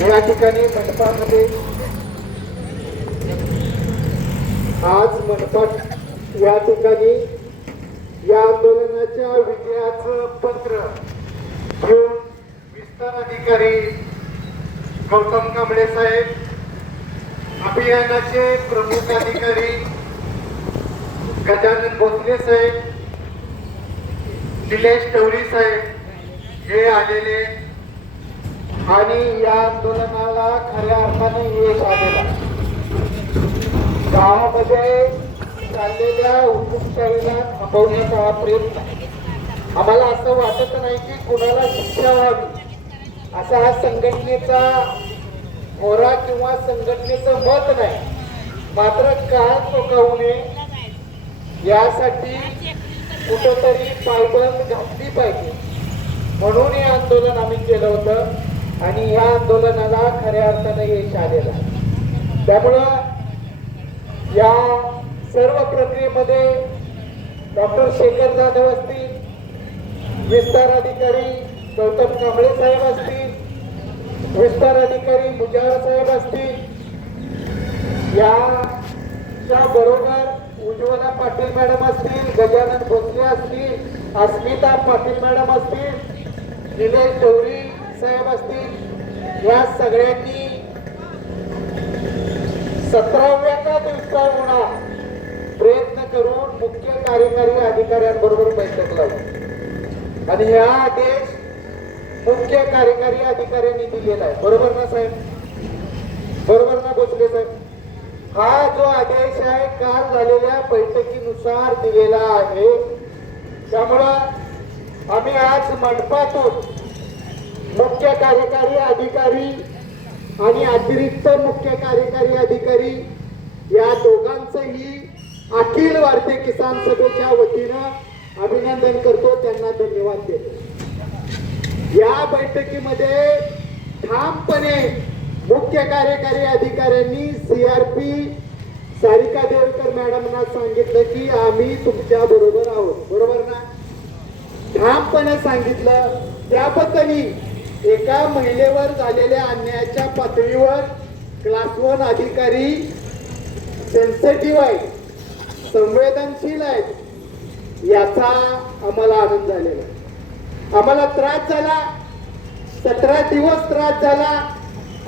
या ठिकाणी मंडपामध्ये आज मंडपात या ठिकाणी या आंदोलनाच्या विजयाचं पत्र घेऊन विस्तार अधिकारी गौतम कांबळे साहेब, अभियानाचे प्रमुख अधिकारी गजानन भोसले साहेब, निलेश टवरी साहेब हे आलेले आणि या आंदोलनाला खऱ्या अर्थाने यश आलेला गावामध्ये चाललेल्या हुकुमशाहीला थांबवण्याचा हा प्रयत्न आम्हाला असं वाटत नाही की कुणाला शिक्षा व्हावी असा हा संघटनेचा होरा किंवा संघटनेचं मत नाही, मात्र काळ चुकावू नये यासाठी कुठंतरी पायबंद घातली पाहिजे म्हणून हे आंदोलन आम्ही केलं होतं आणि या आंदोलनाला खऱ्या अर्थाने यश आलेलं आहे. त्यामुळं या सर्व प्रक्रियेमध्ये डॉक्टर शेखर जाधव असतील, विस्तार अधिकारी गौतम कांबळे साहेब असतील, विस्तार अधिकारी मुजावर साहेब असतील, याच्या बरोबर उज्ज्वला पाटील मॅडम असतील, गजानन भोसले असतील, अस्मिता पाटील मॅडम असतील, निलेश टवरी साहेब असतील, या सगळ्यांनी 17व्या का 20व्या गुणा प्रयत्न करून मुख्य कार्यकारी अधिकाऱ्यांबरोबर बैठक लावली आणि हा आदेश मुख्य कार्यकारी अधिकाऱ्यांनी दिलेला आहे. बरोबर ना साहेब? बरोबर ना भोसले साहेब? हा जो आदेश आहे काल झालेल्या बैठकीनुसार दिलेला आहे. त्यामुळं आम्ही आज मंडपातून मुख्य कार्यकारी अधिकारी आणि अतिरिक्त मुख्य कार्यकारी अधिकारी या दोघांचंही अखिल भारतीय किसान सभेच्या वतीनं अभिनंदन करतो, त्यांना धन्यवाद देतो. या बैठकीमध्ये ठामपणे मुख्य कार्यकारी अधिकाऱ्यांनी CRP सारिका देवकर मॅडमना सांगितलं की आम्ही तुमच्या बरोबर आहोत. बरोबर ना? ठामपणे सांगितलं. त्याबद्दलही एका महिलेवर झालेल्या अन्यायाच्या पातळीवर क्लास 1 अधिकारी सेन्सिटिव्ह आहेत, संवेदनशील आहेत, याचा आम्हाला आनंद झालेला. आम्हाला त्रास झाला, 17 दिवस त्रास झाला.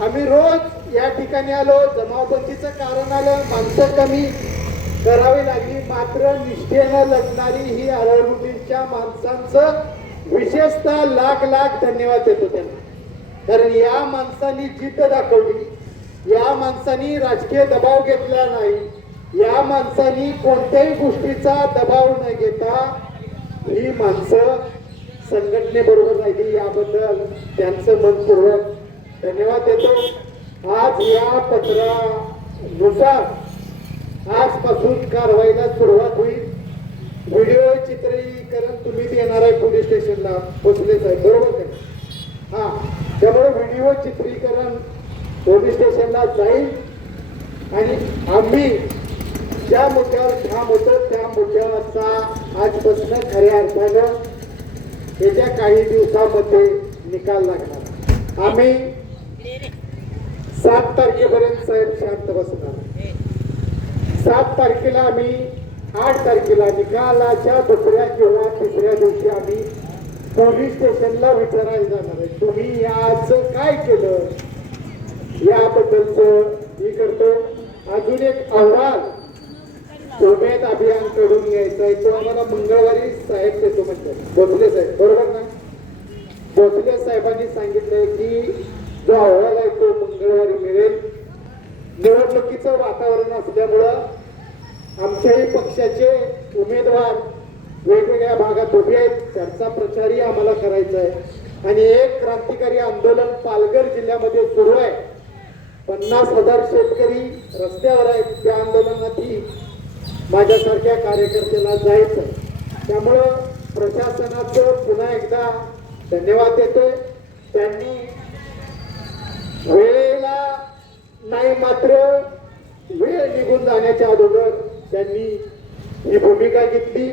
आम्ही रोज या ठिकाणी आलो, जमावबंदीचं कारण आलं, माणसं कमी करावी लागली, मात्र निष्ठेनं लढणारी ही आरळमुलींच्या माणसांचं विशेषतः लाख लाख धन्यवाद देतो त्यांना. कारण या माणसांनी जिद्द दाखवली, या माणसांनी राजकीय दबाव घेतला नाही, या माणसांनी कोणत्याही गोष्टीचा दबाव न घेता ही माणसं संघटनेबरोबर राहिली. याबद्दल त्यांचं मनपूर्वक धन्यवाद देतो. आज या पत्रानुसार आजपासून कारवाईला सुरुवात होईल. व्हिडिओ चित्रीकरण तुम्ही देणार आहे पोलीस स्टेशनला, भोसले साहेब, बरोबर का? हा, त्यामुळे व्हिडिओ चित्रीकरण पोलीस स्टेशनला जाईल आणि आम्ही ज्या मुद्द्यावर ठाम होतो त्या मुद्द्यावरचा आजपासून खऱ्या अर्थानं येत्या काही दिवसामध्ये निकाल लागणार. आम्ही 7 तारखेपर्यंत साहेब शांत बसणार. 7 तारखेला आम्ही 8 तारखेला निकालाच्या दुसऱ्या किंवा तिसऱ्या दिवशी आम्ही पोलीस स्टेशनला विचारायला जाणार आहे, तुम्ही आज काय केलं याबद्दलच मी करतो. अजून एक अहवाल उमेद अभियान कडून यायचा आहे, तो आम्हाला मंगळवारी साहेब देतो म्हणजे भोसले साहेब, बरोबर ना? भोसले साहेबांनी सांगितलंय की जो अहवाल आहे तो मंगळवारी मिळेल. निवडणुकीचं वातावरण असल्यामुळं आमच्याही पक्षाचे उमेदवार वेगवेगळ्या भागात उभे आहेत, त्यांचा प्रचारही आम्हाला करायचा आहे आणि एक क्रांतिकारी आंदोलन पालघर जिल्ह्यामध्ये सुरू आहे. 50,000 शेतकरी रस्त्यावर आहेत. त्या आंदोलनातही माझ्यासारख्या कार्यकर्त्याला जायचं. त्यामुळं प्रशासनाचं पुन्हा एकदा धन्यवाद देतोय. त्यांनी वेळेला नाही, मात्र वेळ निघून जाण्याच्या अगोदर त्यांनी ही भूमिका घेतली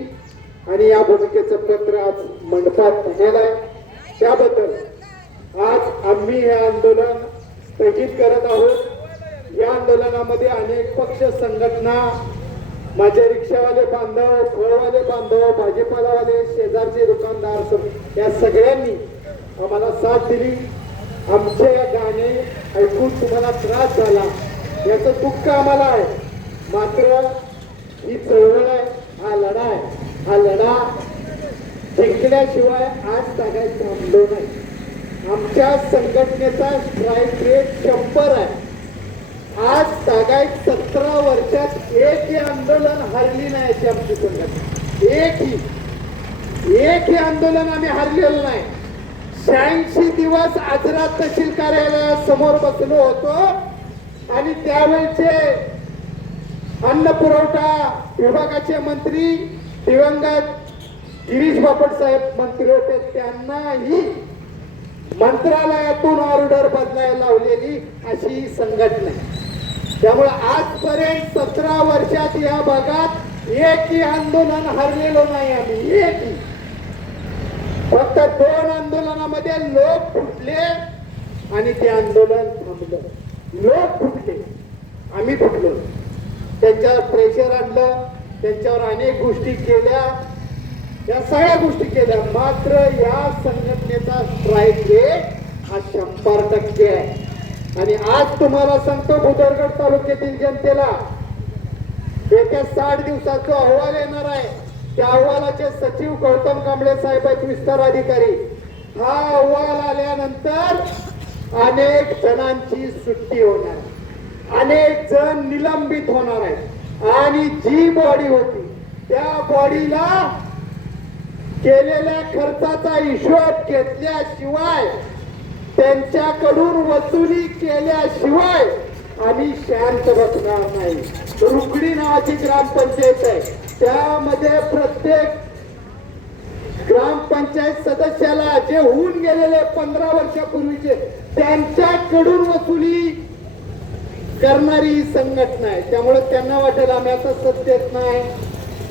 आणि या भूमिकेचं पत्र आज मंडपात दिलेलं आहे. त्याबद्दल आज आम्ही हे आंदोलन स्थगित करत आहोत। या आंदोलनामध्ये अनेक पक्ष संघटना, माझे रिक्षावाले बांधव, फळवाले बांधव, भाजीपालावाले, शेजारचे दुकानदार या सगळ्यांनी आम्हाला साथ दिली। आमचे गाणे ऐकून तुम्हाला त्रास झाला याचं दुःख आम्हाला आहे, मात्र ही चळवळ आहे, हा लढा आहे, हा लढा जिंकल्याशिवाय आज तागायचं थांबलो नाही। आमच्या संघटनेचा स्ट्राईक रेट 100 आहे। आज तागायत 17 वर्षात एकही आंदोलन हरली नाही अशी आमची संघटना, एकही आंदोलन आम्ही हरलेलं नाही। 86 दिवस आजरा तहसील कार्यालयासमोर बसलो होतो आणि त्यावेळेचे अन्न पुरवठा विभागाचे मंत्री दिवंगत गिरीश बापट साहेब मंत्री होते, त्यांनाही मंत्रालयातून ऑर्डर बदलायला लावलेली अशी संघटना। त्यामुळे आजपर्यंत 17 वर्षात या भागात एकही आंदोलन हरलेलो नाही आम्ही, एकही। फक्त 2 आंदोलनामध्ये लोक फुटले आणि ते आंदोलन थांबलं। लोक फुटले, आम्ही फुटलो, त्यांच्यावर प्रेशर आणलं, त्यांच्यावर अनेक गोष्टी केल्या, या सगळ्या गोष्टी केल्या, मात्र या संघटनेचा स्ट्राईक रेट हा 100% आहे। आणि आज तुम्हाला सांगतो, भुदरगड तालुक्यातील जनतेला येत्या 60 दिवसाचा अहवाल येणार आहे। त्या अहवालाचे सचिव गौतम कांबळे साहेब आहेत, विस्तार अधिकारी। हा अहवाल आल्यानंतर अनेक जणांची सुट्टी होणार, अनेक जण निलंबित होणार आहेत आणि जी बॉडी होती त्या बॉडीला केलेल्या खर्चाचा हिशोब घेतल्याशिवाय, त्यांच्याकडून वसुली केल्याशिवाय आम्ही शांत बसणार नाही। रुकडी नावाची ग्रामपंचायत आहे, त्यामध्ये प्रत्येक ग्रामपंचायत सदस्याला जे होऊन गेलेले 15 वर्षापूर्वीचे त्यांच्याकडून वसुली करणारी ही संघटना आहे। त्यामुळे त्यांना वाटेल आम्ही आता सत्तेत नाही,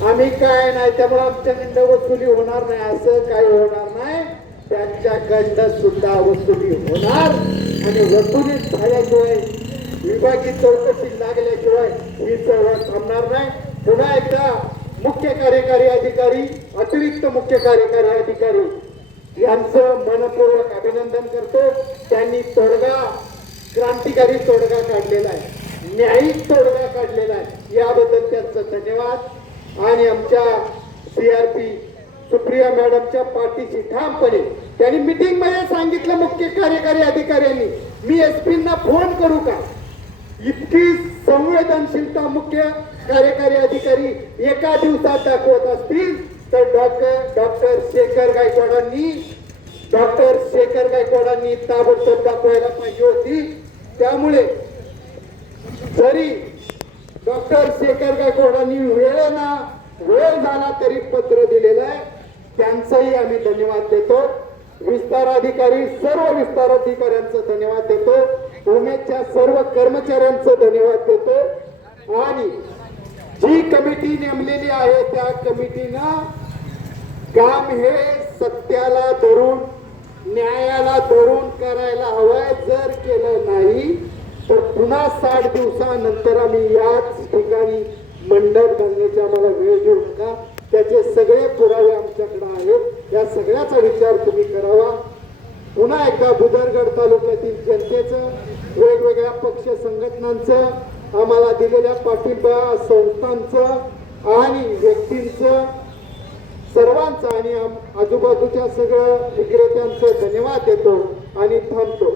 आम्ही काय नाही, त्यामुळे आमच्याकडं वसुली होणार नाही, असं काही होणार नाही। त्यांच्याकडं सुद्धा वसुली होणार आणि वसुली झाल्याशिवाय, विभागीय चौकशी लागल्याशिवाय ही चळवळ थांबणार नाही। पुन्हा एकदा मुख्य कार्यकारी अधिकारी, अतिरिक्त मुख्य कार्यकारी अधिकारी यांचं मनपूर्वक अभिनंदन करतो। त्यांनी तोडगा, क्रांतिकारी तोडगा काढलेला आहे, न्यायिक तोडगा काढलेला आहे, याबद्दल त्यांचं धन्यवाद। आणि आमच्या CRP सुप्रिया मॅडमच्या पाठीशी ठामपणे त्यांनी मीटिंग मध्ये सांगितलं, मुख्य कार्यकारी अधिकाऱ्यांनी, मी SP-ना फोन करू का? इतकी संवेदनशीलता मुख्य कार्यकारी अधिकारी एका दिवसात दाखवत असतील तर डॉक्टर शेखर गायकवाडांनी ताबडतोब दाखवायला पाहिजे होती। त्यामुळे जरी डॉक्टर शेखर गायकवाडांनी वेळ झाला तरी पत्र दिलेलं आहे, त्यांचाही आम्ही धन्यवाद देतो। विस्तार अधिकारी, सर्व विस्तार अधिकाऱ्यांचं धन्यवाद देतो, उमेदच्या सर्व कर्मचाऱ्यांचं धन्यवाद देतो। आणि जी कमिटी नेमलेली आहे त्या कमिटीनं काम हे सत्याला धरून, न्यायाला धरून करायला हवंय। जर केलं नाही तर पुन्हा 60 दिवसानंतर आम्ही याच ठिकाणी मंडप घालण्याची आम्हाला वेळ देऊ नका। त्याचे सगळे पुरावे आमच्याकडे आहेत, या सगळ्याचा विचार तुम्ही करावा। पुन्हा एकदा भुदरगड तालुक्यातील जनतेचं, वेगवेगळ्या पक्ष संघटनांचं, आम्हाला दिलेल्या पाठिंबा, संस्थांचं आणि व्यक्तींचं, सर्वांचं आणि आजूबाजूच्या सगळ्या विक्रेत्यांचं धन्यवाद देतो आणि थांबतो।